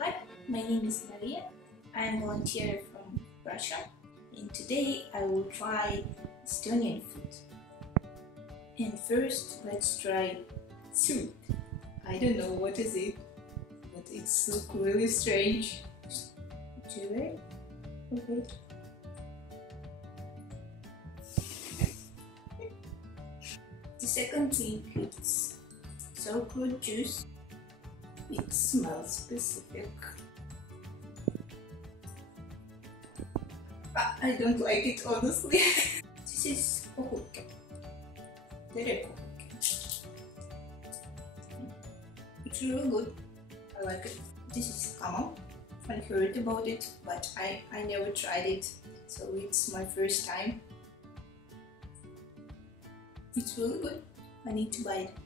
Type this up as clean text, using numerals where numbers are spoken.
Hi, my name is Maria. I am a volunteer from Russia, and today I will try Estonian food. And first, let's try soup. I don't know what is it, but it's look really strange. Okay. The second thing is sauerkraut juice. It smells specific. I don't like it honestly. This is kohuke. It's really good. I like it. This is kama. I heard about it, but I never tried it, so it's my first time. It's really good. I need to buy it.